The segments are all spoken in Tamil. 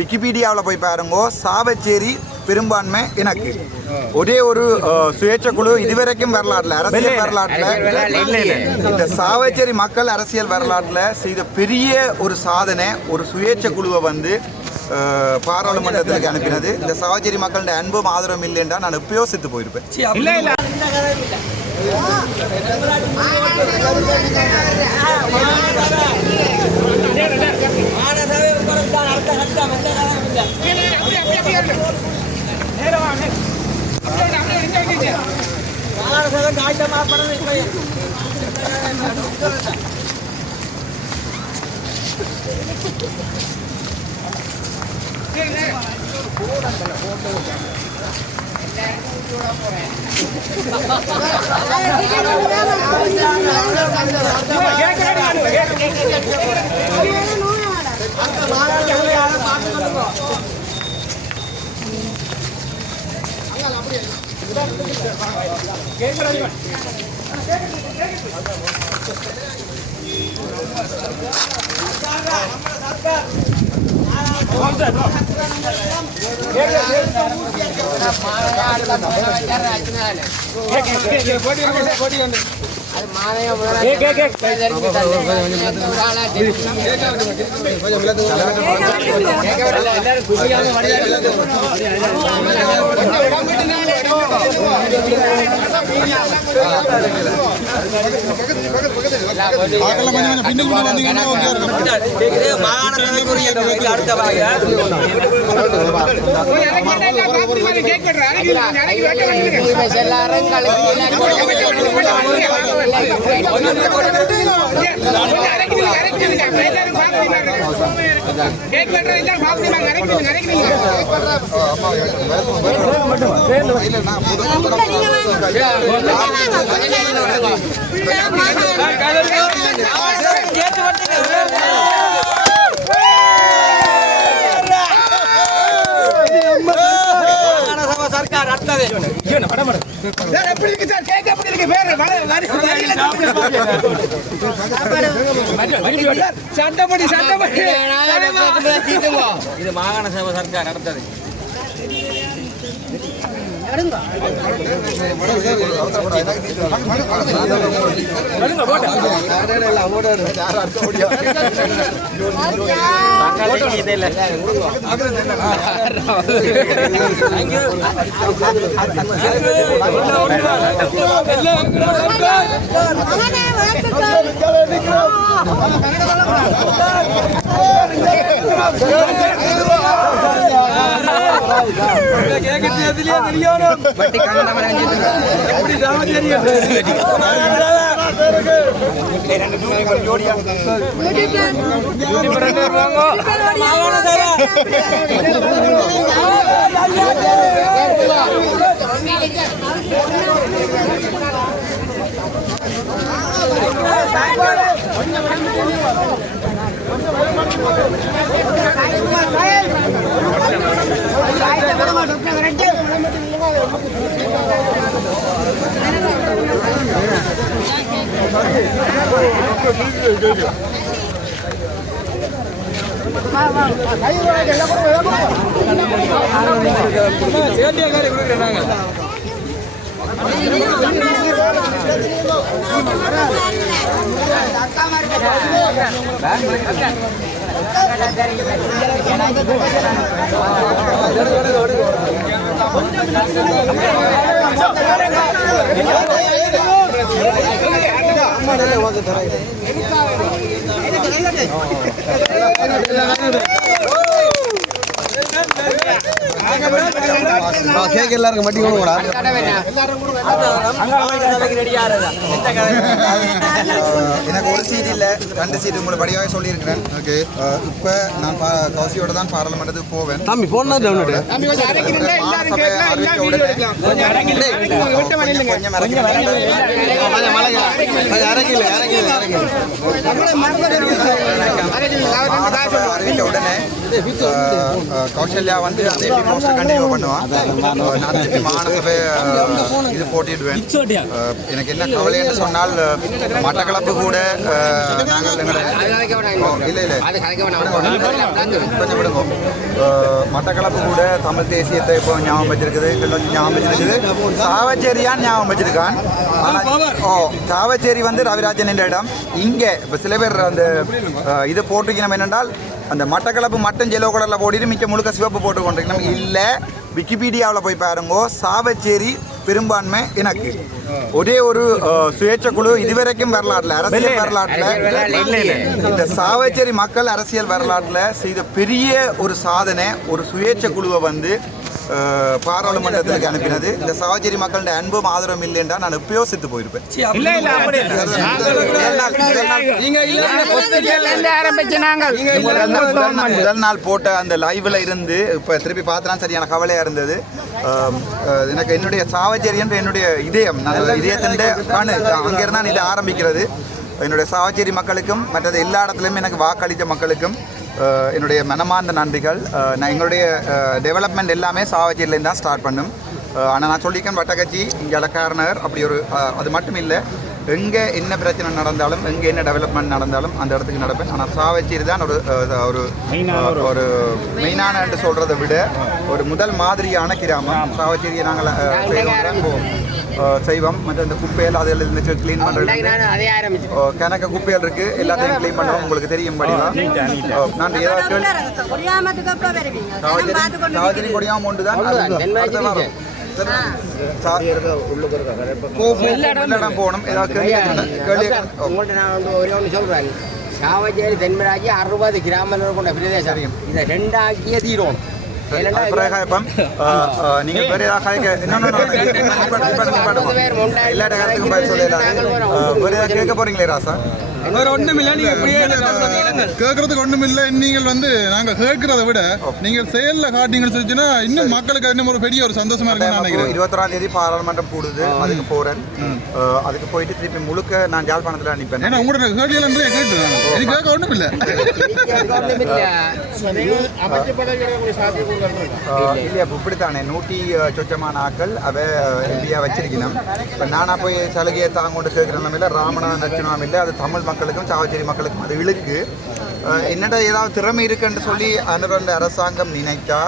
விக்கிபீடியாவில் போய் பாருங்கோ, சாவச்சேரி பெரும்பான்மை எனக்கு. ஒரே ஒரு சுயேட்சை குழு இதுவரைக்கும் வரலாற்றில், அரசியல் வரலாற்றில், இந்த சாவச்சேரி மக்கள் அரசியல் வரலாற்றில் செய்த பெரிய ஒரு சாதனை ஒரு சுயேட்சை குழுவை வந்து பாராளுமன்றத்துக்கு அனுப்பினது. இந்த சாவச்சேரி மக்களோட அன்பும் ஆதரவும் இல்லைன்றா நான் எப்பயோ செத்து போயிருப்பேன். இது மாகாண சபை சர்க்கார் நடத்தது. எல்லாருக்கும் மட்டி கூட எனக்கு ஒரு சீட் இல்லை, 2 சீட் உங்களை படிவாக சொல்லியிருக்கிறேன். ஓகே, இப்போ நான் கௌசியோட தான் பாராளுமன்றத்துக்கு போவேன். தம்பி போனா உடனே கௌசல்யா வந்து அந்த போஸ்ட் கண்டினியூ பண்ணுவான். நான் திருப்பி மாகாண சபை இது போட்டிடுவேன். எனக்கு என்ன கவலைன்னு சொன்னால் மட்டக்களப்பு கூட நாங்கள் கொஞ்சம் விடுங்க. மட்டக்களப்பு கூட தமிழ் தேசியத்தை இப்போ ஞாபகம் வச்சிருக்குது, கிளிநொச்சி ஞாபகம் வச்சிருக்குது, சாவச்சேரியான் ஞாபகம் வச்சிருக்கான். சாவச்சேரி வந்து ரவிராஜன் என்ற இடம். இங்கே இப்போ சில பேர் அந்த இது போட்டிருக்கணும் என்னென்றால் அந்த மட்டக்களப்பு மட்டும் ஜெலோ கலரில் போட்டிட்டு மிச்ச முழுக்க சிவப்பு போட்டு கொண்டிருக்கணும். இல்லை, விக்கிபீடியாவில் போய் பாருங்க, சாவச்சேரி பெரும்பான்மை எனக்கு ஒரே ஒரு சுயேட்சை குழு இதுவரைக்கும் வரலாற்றில் அரசியல் வரலாற்றில் இந்த சாவச்சேரி மக்கள் அரசியல் வரலாற்றில் செய்த பெரிய ஒரு சாதனை ஒரு சுயேட்சை குழுவை வந்து பாராளுமன்றத்துக்கு அனுப்பினது. இந்த சாவச்சேரி மக்களுடைய அன்பும் ஆதரவும் இல்லைன்றா நான் எப்பயோ செத்து போயிருப்பேன். முதல் நாள் போட்ட அந்த லைவ்ல இருந்து இப்ப திருப்பி பார்த்தா சரியான கவலையா இருந்தது. எனக்கு என்னுடைய சாவச்சேரி என்ற என்னுடைய இதயம் இதயத்தின் அங்கிருந்தான் இது ஆரம்பிக்கிறது. என்னுடைய சாவச்சேரி மக்களுக்கும் மற்றது எல்லா இடத்துலையும் எனக்கு வாக்களித்த மக்களுக்கும் என்னுடைய மனமார்ந்த நன்றிகள். நான் எங்களுடைய டெவலப்மெண்ட் எல்லாமே சாவச்சேரியிலேருந்து தான் ஸ்டார்ட் பண்ணும். ஆனால் நான் சொல்லிக்கேன், வட்டக்கட்சி இங்கே இலக்காரநகர் அப்படி ஒரு அது மட்டும் இல்லை, எங்கே என்ன பிரச்சனை நடந்தாலும் எங்கே என்ன டெவலப்மெண்ட் நடந்தாலும் அந்த இடத்துக்கு நடப்பேன். ஆனால் சாவச்சேரி தான் ஒரு ஒரு மெயினான என்று சொல்கிறத விட ஒரு முதல் மாதிரியான கிராமம். சாவச்சேரியை நாங்கள் செய்வோம். மற்ற இந்த குப்பையில் அதில் இருந்துச்சு க்ளீன் பண்ணுறது, கணக்க குப்பைகள் இருக்குது, எல்லாத்தையும் க்ளீன் பண்ணுறோம். உங்களுக்கு தெரியும் படிதான். நான் சாவச்சேரி கொடியாமல் ஒன்று தான் போகணும். சாவச்சேரி தென்மராஜி 60 கிராமங்கள் கொண்ட பிரதேசம். இதை 2 ஆக்கிய தீரோம். நீங்கள் பெரியதாக எல்லா இடத்துக்கும் பதில் சொல்லலாம். பெரியதாக கேட்க போறீங்களே ராசா? கேட்கறதுக்கு ஒண்ணும் இல்லை. நீங்கள் வந்து நாங்கள் கேட்கறத விட நீங்கள் செயல்ல காட்டிங்கன்னு சொல்லிச்சுன்னா இன்னும் மக்களுக்கு இன்னும் ஒரு பெரிய ஒரு சந்தோஷமா இருக்குன்னு நினைக்கிறேன். 21ஆம் தேதி பாராளுமன்றம் கூடுது, அதுக்கு போறேன். அதுக்கு போயிட்டு திருப்பி முழுக்க நான் ஜாழ்ப்பாணத்தில் அனுப்பேன். ஏன்னா உங்களோட கேள்வியெல்லாம் கேட்டு இது கேட்க ஒண்ணும் இல்லை. இல்லையா இப்படித்தானே 100 சொச்சமான ஆக்கள் அவ எம்பியா வச்சிருக்கணும். இப்போ நானா போய் சலுகையை தாங்கொண்டு கேட்குற இல்லை, ராமநாதன் நச்சுனாம் இல்லை, அது தமிழ் மக்களுக்கும் சாவச்சேரி மக்களுக்கும் அது இழுக்கு. என்னடா ஏதாவது திறமை இருக்குன்னு சொல்லி அந்த அரசாங்கம் நினைத்தா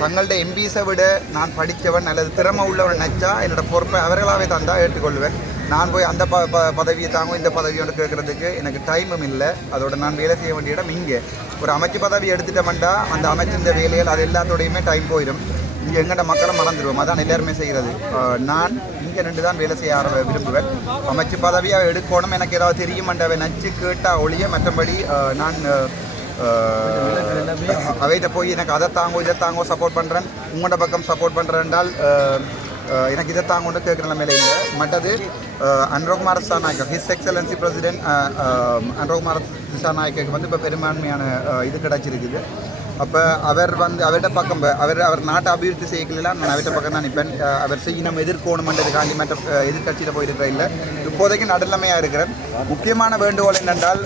தங்கள்ட எம்பிஸை விட நான் படித்தவன் அல்லது திறமை உள்ளவன் நினைச்சா என்னோட பொறுப்பை அவர்களாகவே தந்தால் ஏற்றுக்கொள்வேன். நான் போய் அந்த பதவியை தாங்கும் இந்த பதவியோடு கேட்குறதுக்கு எனக்கு டைமும் இல்லை. அதோட நான் வேலை செய்ய வேண்டிய இடம் இங்கே. ஒரு அமைச்சு பதவி எடுத்துட்டோம்னா அந்த அமைச்சிருந்த வேலைகள் அது எல்லாத்தோடையுமே டைம் போயிடும். இங்கே எங்கள்ட மக்களை மறந்துடுவோம். அதான் எல்லாருமே செய்கிறது. நான் இங்கே நின்று தான் வேலை செய்ய விரும்புவேன். அமைச்சு பதவியாக எடுக்கணும், எனக்கு ஏதாவது தெரியுமன்றவை நச்சு கேட்டால் ஒழிய மற்றபடி நான் அவைகிட்ட போய் எனக்கு அதை தாங்கோ இதை தாங்கோ சப்போர்ட் பண்ணுறேன், உங்களோட பக்கம் சப்போர்ட் பண்ணுறேன் என்றால் எனக்கு இதை தாங்கொண்டு கேட்குற நிலைமையில இல்லை. மற்றது Anurakumara Dissanayake, his excellency president Anurakumara திசாநாயக்காவுக்கு வந்து இப்போ பெரும்பான்மையான இது கிடச்சிருக்குது. அப்போ அவர் வந்து அவர்கிட்ட பக்கம் அவர் நாட்டை அபிவிருத்தி செய்யலாம். நான் அவர்கிட்ட பக்கம் தான் நிற்பேன். அவர் செய்யணும் எதிர்கோணுமன்றதுக்காண்டி மற்ற எதிர்கட்சியில் போயிருக்கிற இல்லை. இப்போதைக்கு நடுநிலைமையாக இருக்கிறேன். முக்கியமான வேண்டுகோள் என்னென்றால்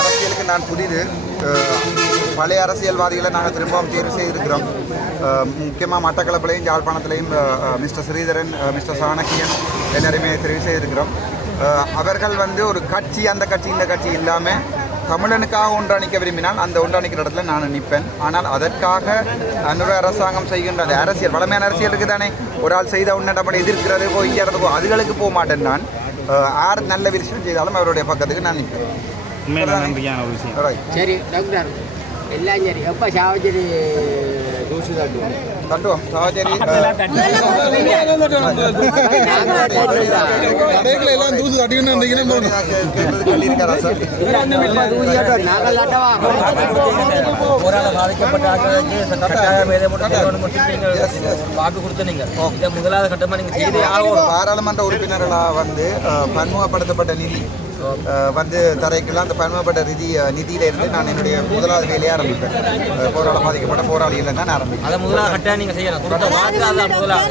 அரசியலுக்கு நான் புதிது. பழைய அரசியல்வாதிகளை நாங்கள் திரும்பவும் தேர்வு செய்திருக்கிறோம். முக்கியமாக மட்டக்களப்பிலையும் யாழ்ப்பாணத்திலையும் மிஸ்டர் ஸ்ரீதரன், மிஸ்டர் சாணக்கியன் எல்லாருமே தெரிவு செய்திருக்கிறோம். அவர்கள் வந்து ஒரு கட்சி அந்த கட்சி இந்த கட்சி இல்லாமல் தமிழனுக்காக ஒன்றாணிக்க விரும்பினால் அந்த ஒன்றாணிக்கிற இடத்துல நான் நிற்பேன். ஆனால் அதற்காக அன்றைய அரசாங்கம் செய்கின்ற அந்த அரசியல் வளமையான அரசியல் இருக்குது தானே, ஒரு ஆள் செய்த உன்னடப்படி எதிர்க்கிறது போய்க்கிறதுக்கோ அதுகளுக்கு போக மாட்டேன். நான் யார் நல்ல விஷயம் செய்தாலும் அவருடைய பக்கத்துக்கு நான் நிற்பேன். சரி டாக்டர், எல்லாம் சரி. எப்போ சாவச்சேரி தூசு தட்டுவோம்? தட்டுவோம் சாவச்சேரி எல்லாம் தூசு தட்டிக்கணும். முதலாவது கட்டமாக நீங்கள் பாராளுமன்ற உறுப்பினர்களாக வந்து பன்முகப்படுத்தப்பட்ட நிதி வந்து தரைக்கெல்லாம் அந்த பன்மைப்பட்ட நிதியில இருந்து நான் என்னுடைய முதலாவது வேலையை ஆரம்பிப்பேன். பாதிக்கப்பட்ட போராளிகளை தான் ஆரம்பிப்பேன். அதை முதலாக கட்டாயம் நீங்கள் செய்யலாம். கொடுத்த வாக்கு அதான் முதலாக.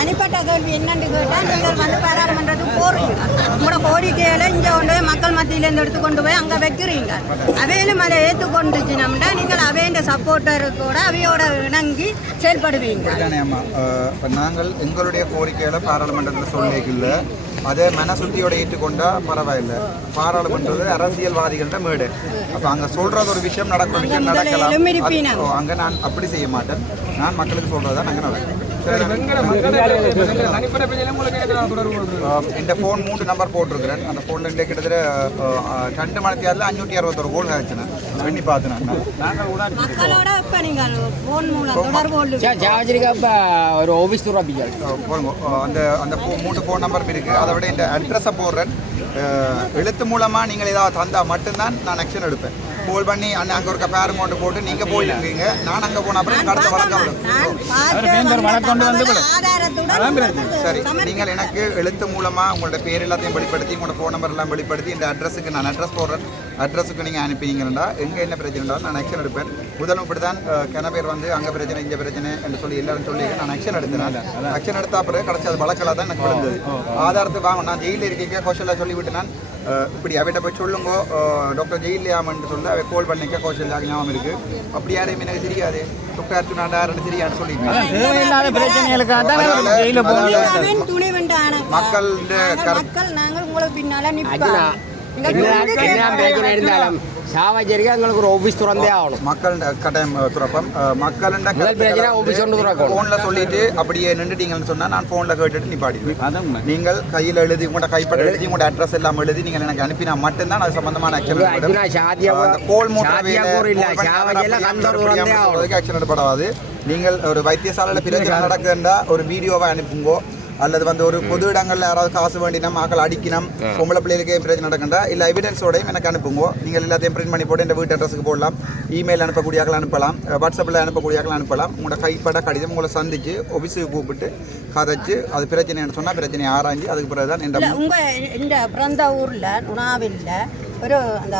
தனிப்பட்ட கேள்வி என்னன்னு கேட்டால் நீங்கள் வந்து பாராளுமன்றத்துக்கு போறீங்க, உங்களோட கோரிக்கையில இங்கே கொண்டு போய் மக்கள் மத்தியிலேருந்து எடுத்து கொண்டு போய் அங்கே வைக்கிறீங்க. அவையிலும் அதை ஏற்றுக்கொண்டுச்சுனோம்னா நீங்கள் அவையோட சப்போர்ட்டருக்கூட அவையோட இணங்கி செயல்படுவீங்க. இப்போ நாங்கள் எங்களுடைய கோரிக்கைகளை பாராளுமன்றத்தில் சொல்லிக்கல, அதை மனசுத்தியோட ஏற்றுக்கொண்டா பரவாயில்லை. பாராளுமன்றது அரசியல்வாதிகள்ட்ட மேடு. அப்போ அங்கே சொல்றது ஒரு விஷயம் நடக்கும், விஷயம் நடக்கலாம். அங்கே நான் அப்படி செய்ய மாட்டேன். நான் மக்களுக்கு சொல்றது தான் நாங்கள் நடக்கும். இந்த ஃபோன் 3 நம்பர் போட்டிருக்கிறேன். அந்த ஃபோனில் கிட்டத்தட்ட 2 மணி நேரத்தில் 561 கோல் ஆச்சுன்னா பண்ணி பார்த்தேன். மக்களோட இப்போ நீங்கள் ஃபோன் மூலம் தொடர்பு ஜாவஜரிக்கா இப்போ ஒரு ஆஃபீஸ் தூரம் போடுங்க. அந்த 3 ஃபோன் நம்பர் இருக்குது. அதை விட இந்த அட்ரஸை போடுறேன். எழுத்து மூலமாக நீங்கள் ஏதாவது தந்தால் மட்டும்தான் நான் ஆக்ஷன் எடுப்பேன். கோல் பண்ணி அங்கே ஒரு பேர் அமௌண்ட் போட்டு நீங்கள் போயிருக்கீங்க, நான் அங்கே போன அப்புறம் அடுத்த வழக்கம். சரி, நீங்கள் எனக்கு எழுத்து மூலமாக உங்களோட பேர் எல்லாத்தையும் வெளிப்படுத்தி உங்களோட ஃபோன் நம்பர் எல்லாம் வெளிப்படுத்தி இந்த அட்ரஸுக்கு நான் அட்ரஸ் போடுறேன். அட்ரஸுக்கு நீங்கள் அனுப்பினீங்கன்னா எங்கே என்ன பிரச்சனை நான் ஆக்ஷன் எடுப்பேன். முதலும் இப்படி தான் கிண பேர் வந்து அங்கே பிரச்சனை இங்கே பிரச்சனை என்று சொல்லி எல்லாரும் சொல்லி நான் ஆக்ஷன் எடுத்தேன். ஆக்ஷன் எடுத்த அப்புறம் கிடச்ச அது வழக்கில் தான் எனக்கு விழுந்தது. ஆதாரத்தை வாங்க நான் ஜெயிலில் இருக்கீங்க கோஷலாக சொல்லிவிட்டு நான் இப்படி அவைகிட்ட போய் சொல்லுங்க டாக்டர் ஜெயிலியாமன்னு சொல்ல அவை கோல் பண்ணிக்க கோஷல் ஞாபகம் இருக்கு. அப்படி யாரையும் எனக்கு தெரியாது. டாக்டர் அர்ஜுனாண்டாருன்னு தெரியாது சொல்லியிருக்கேன். மக்கள் நாங்கள் உங்களுக்கு பின்னால நிற்போம். சாவஜரிக்கா எங்களுக்கு ஒரு ஆஃபீஸ் திறந்தே ஆகணும். மக்கள் கட்டாயம் துறப்பம். மக்கள்கிட்ட ஃபோனில் சொல்லிட்டு அப்படியே நின்றுட்டீங்கன்னு சொன்னால் நான் ஃபோனில் கேட்டுட்டு நிப்பாடிடுவேன். நீங்கள் கையில் எழுதி உங்களோட கைப்பட எழுதி உங்களோட அட்ரஸ் எல்லாம் எழுதி நீங்கள் எனக்கு அனுப்பினா மட்டும்தான் அது சம்பந்தமான ஆக்ஷன் ஆக்ஷன் எடுப்படாது. நீங்கள் ஒரு வைத்தியசாலையில் பிரச்சனை நடக்குதுன்னா ஒரு வீடியோவை அனுப்புங்கோ, அல்லது வந்து ஒரு பொது இடங்களில் யாராவது காசு வேண்டினா மக்கள் அடிக்கணும், பொம்பளை பிள்ளைகளுக்கு பிரச்சனை நடக்கண்டா இல்லை எவிடன்ஸோடையும் எனக்கு அனுப்புங்க. நீங்கள் எல்லாத்தையும் பிரிண்ட் பண்ணி போட்டு இந்த வீட்டு அட்ரஸுக்கு போடலாம். இமெயில் அனுப்பக்கூடியாக்கள் அனுப்பலாம், வாட்ஸ்அப்பில் அனுப்பக்கூடியாக்கள் அனுப்பலாம். உங்களோட கைப்பட கடிதம் உங்களை சந்தித்து ஆஃபீஸுக்கு கூப்பிட்டு கதைச்சு அது பிரச்சனைன்னு சொன்னால் பிரச்சனையை ஆராய்ஞ்சு அதுக்கு பிறகு தான் இந்த பிறந்த ஊரில் உணாவில் ஒரு அந்த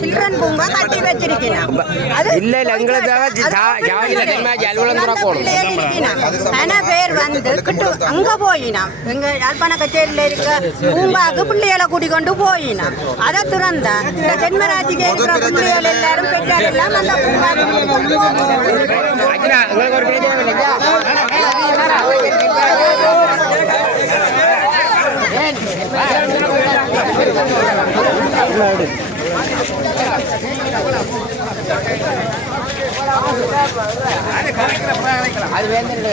சில்ட்ரன் பூங்கா கட்டி வச்சிருக்கேன். பேர் வந்து அங்க போயினாம் எங்க யாழ்ப்பாண கச்சேரியில இருக்க பூங்காக்கு பிள்ளைகளை கூட்டி கொண்டு போயினாம். அதை திறந்தா இந்த ஜென்மராஜிக்கு இருக்கிற பிள்ளைகள் எல்லாரும் பெற்றார் எல்லாம் அந்த பூங்காக்கு அது வேந்தன்